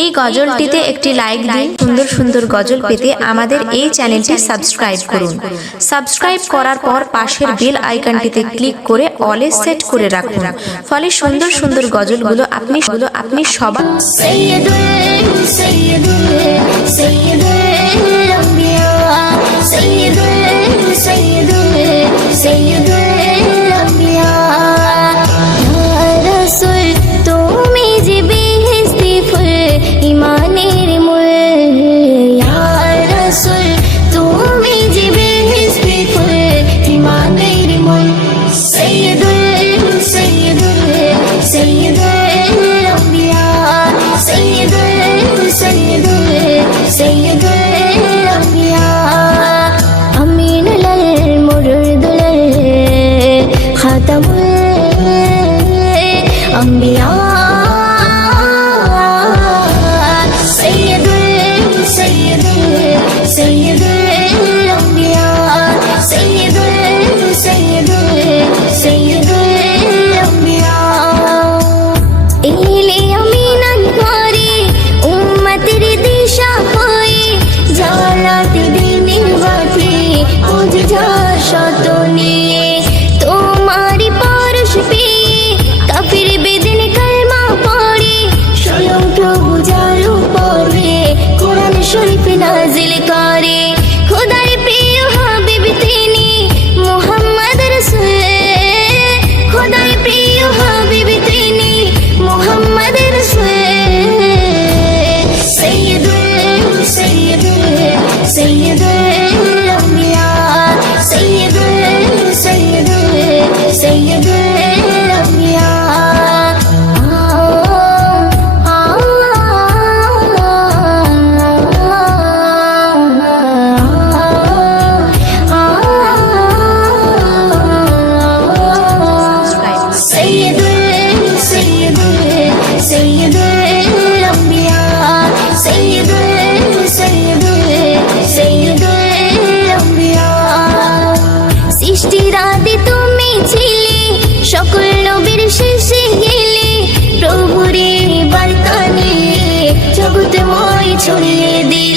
এই গজলটিতে একটি লাইক দিন। সুন্দর সুন্দর গজল পেতে আমাদের এই চ্যানেলটি সাবস্ক্রাইব করুন। সাবস্ক্রাইব করার পর পাশের বেল আইকনটিতে ক্লিক করে অলে সেট করে রাখুন, ফলে সুন্দর সুন্দর গজলগুলো আপনি সবার সকল নবীর শেষে গেলে প্রভুরে বার্তা নিয়ে জগৎময় ছড়িয়ে দিয়ে